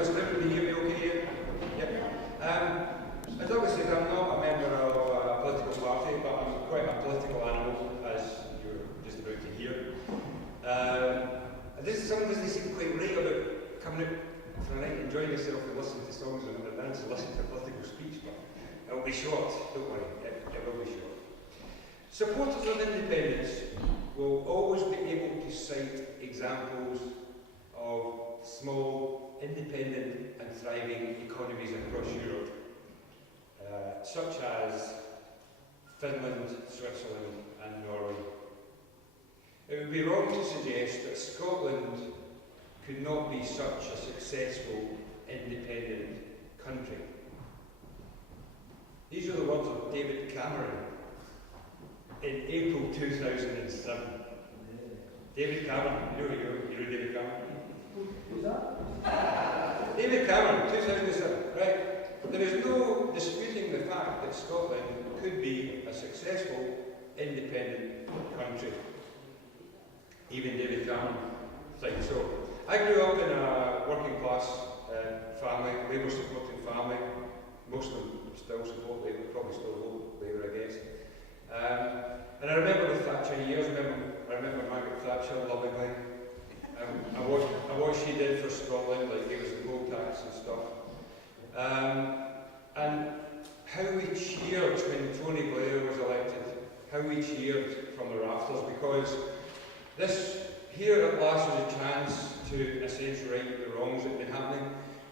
Can everybody hear me okay? Yeah. As always said, I'm not a member of a political party, but I'm quite a political animal, as you're just about to hear. Some of us they seem quite right about coming out for a night, enjoying yourself and listening to songs and other bands and listening to a political speech, but it'll be short, don't worry, it will be short. Supporters of independence will always be able to cite examples of small, independent and thriving economies across Europe, such as Finland, Switzerland and Norway. It would be wrong to suggest that Scotland could not be such a successful, independent country. These are the words of David Cameron in April 2007. David Cameron, you know David Cameron? Who's that? David Cameron, 2007, right? There is no disputing the fact that Scotland could be a successful, independent country. Even David Cameron thinks so. I grew up in a working class family, Labour supporting family. Most of them still support Labour, probably still vote Labour, I guess. And I remember the Thatcher years, I remember Margaret Thatcher lovingly. And what she did for Scotland, like gave us a poll tax and stuff. And how we cheered when Tony Blair was elected, how we cheered from the rafters, because this here at last was a chance to, in a sense, right the wrongs that had been happening,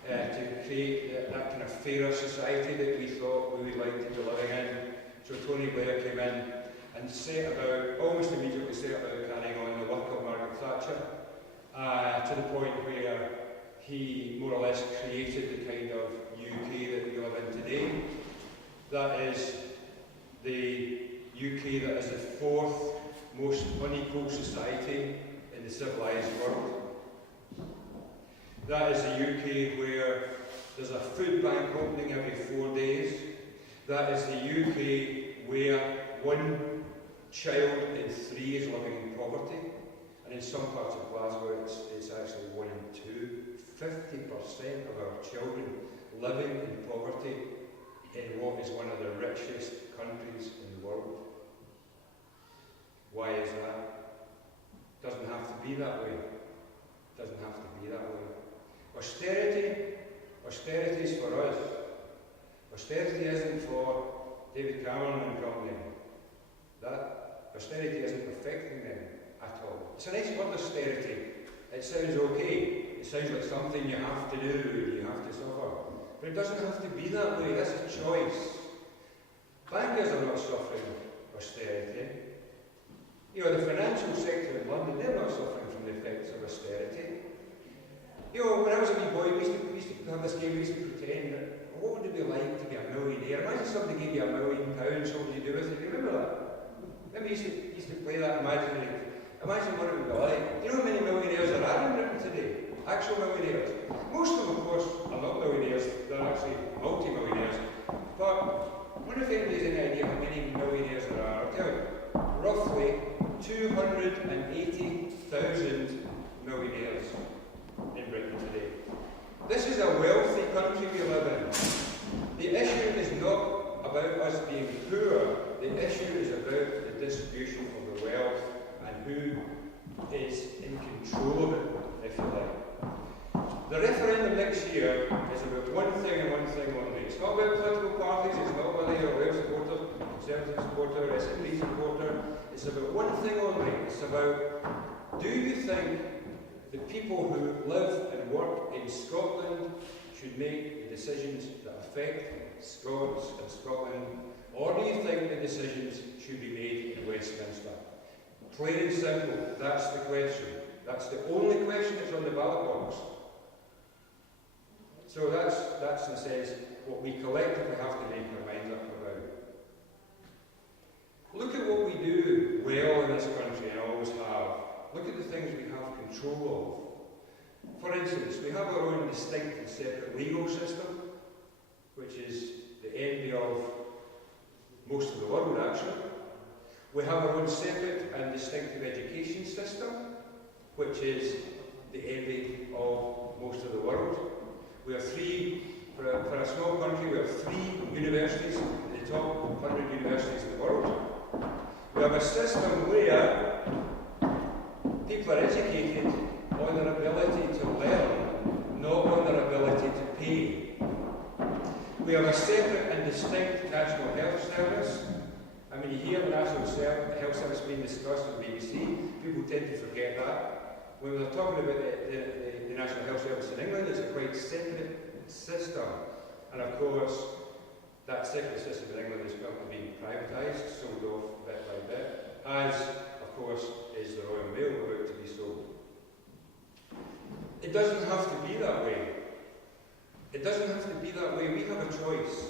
to create that kind of fairer society that we thought we would like to be living in. So Tony Blair came in and almost immediately set about carrying on the work of Margaret Thatcher, to the point where he more or less created the kind of UK that we live in today. That is the UK that is the fourth most unequal society in the civilised world. That is the UK where there's a food bank opening every 4 days. That is the UK where 1 child in 3 is living in poverty. And in some parts of Glasgow it's actually 1 in 2. 50% of our children living in poverty in what is one of the richest countries in the world. Why is that? Doesn't have to be that way. Doesn't have to be that way. Austerity is for us. Austerity isn't for David Cameron and company. That austerity isn't affecting them at all. It's a nice word, austerity. It sounds okay. It sounds like something you have to do and you have to suffer. But it doesn't have to be that way. That's a choice. Bankers are not suffering austerity. You know, the financial sector in London, they're not suffering from the effects of austerity. You know, when I was a wee boy, we used to have this game, we used to pretend that, what would it be like to be a millionaire? Imagine somebody gave you £1 million, what would you do with it? Do you remember that? Maybe you used to play that imaginary. Imagine what it would be like. Do you know how many millionaires there are in Britain today? Actual millionaires. Most of them, of course, are not millionaires, they're actually multi-millionaires. But I wonder if anybody has any idea how many millionaires there are. I'll tell you, roughly 280,000 millionaires in Britain today. This is a wealthy country we live in. The issue is not about us being poor, the issue is about the distribution of the wealth and who is in control of it, if you like. The referendum next year is about one thing and one thing only. It's not about political parties, it's not whether you're a Labour supporter, Conservative supporter, SNP supporter. It's about one thing only. It's about, do you think the people who live and work in Scotland should make the decisions that affect Scots and Scotland, or do you think the decisions should be made in Westminster? Plain and simple, that's the question. That's the only question that's on the ballot box. So that's in a sense what we collectively have to make our minds up about. Look at what we do well in this country and always have. Look at the things we have control of. For instance, we have our own distinct and separate legal system, which is the envy of most of the world actually. We have our own separate and distinctive education system, which is the envy of most of the world. have for a small country, we have 3 universities in the top 100 universities in the world. We have a system where people are educated on their ability to learn, not on their ability to pay. We have a separate and distinct National Health Service. I mean, you hear the National Health Service being discussed on the BBC, people tend to forget that. When we're talking about the National Health Service in England, it's a quite separate system. And of course, that separate system in England is currently being privatised, sold off bit by bit, as, of course, is the Royal Mail about to be sold. It doesn't have to be that way. It doesn't have to be that way. We have a choice.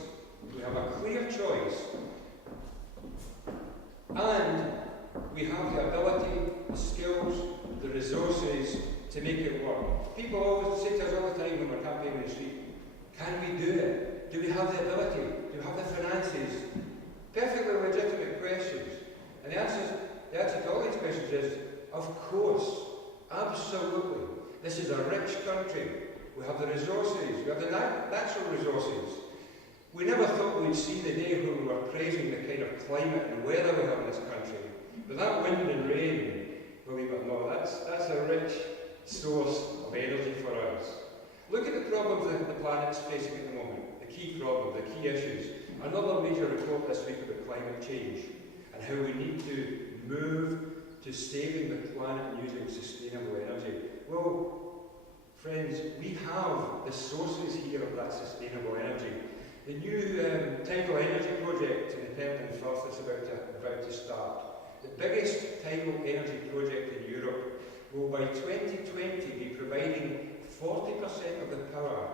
We have a clear choice. And we have the ability, the skills, the resources to make it work. People always say to us all the time when we're campaigning in the street, can we do it? Do we have the ability? Do we have the finances? Perfectly legitimate questions. And the answer to all these questions is, of course, absolutely. This is a rich country. We have the resources, we have the natural resources. We never thought we'd see the day when we were praising the kind of climate and weather we have in this country. But that wind and rain, believe it or not, that's a rich source of energy for us. Look at the problems that the planet's facing at the moment, the key problems, the key issues. Another major report this week about climate change and how we need to move to saving the planet and using sustainable energy. Well, friends, we have the sources here of that sustainable energy. The new tidal energy project in the Pembrton Firth is about to start. The biggest tidal energy project in Europe will by 2020 be providing 40% of the power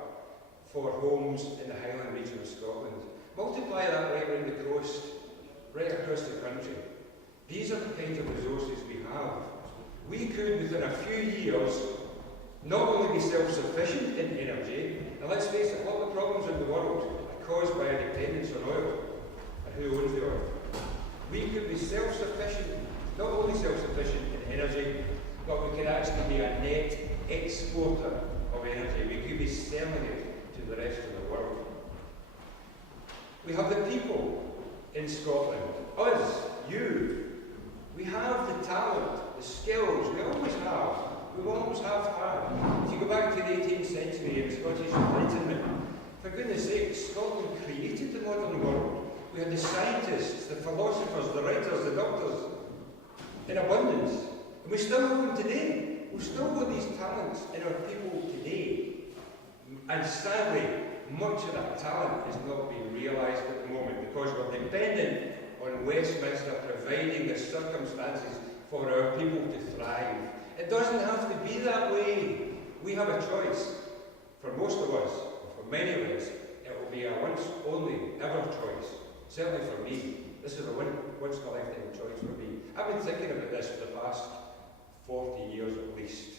for homes in the Highland region of Scotland. Multiply that right around the coast, right across the country. These are the kinds of resources we have. We could, within a few years, not only be self-sufficient in energy, and let's face it, a lot of the problems in the world are caused by our dependence on oil, and who owns the oil. We could be self-sufficient, not only self-sufficient in energy, but we could actually be a net exporter of energy. We could be selling it to the rest of the world. We have the people in Scotland, us, you. We have the talent, the skills, we always have. We always have had. If you go back to the 18th century in Scottish Enlightenment, for goodness sake, Scotland created the modern world. We had the scientists, the philosophers, the writers, the doctors, in abundance. And we still have them today. We've still got these talents in our people today. And sadly, much of that talent is not being realised at the moment because we're dependent on Westminster providing the circumstances for our people to thrive. It doesn't have to be that way. We have a choice. For most of us, or for many of us, it will be a once only ever choice. Certainly for me. This is a once in a lifetime choice for me. I've been thinking about this for the past 40 years at least.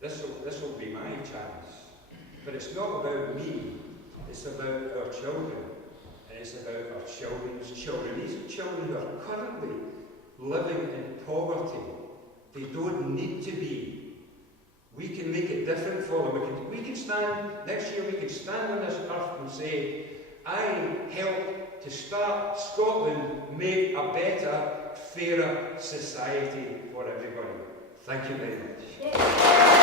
This will be my chance. But it's not about me. It's about our children. And it's about our children's children. These children who are currently living in poverty. They don't need to be. We can make it different for them. We can stand, next year we can stand on this earth and say, I help to start Scotland make a better, fairer society for everybody. Thank you very much.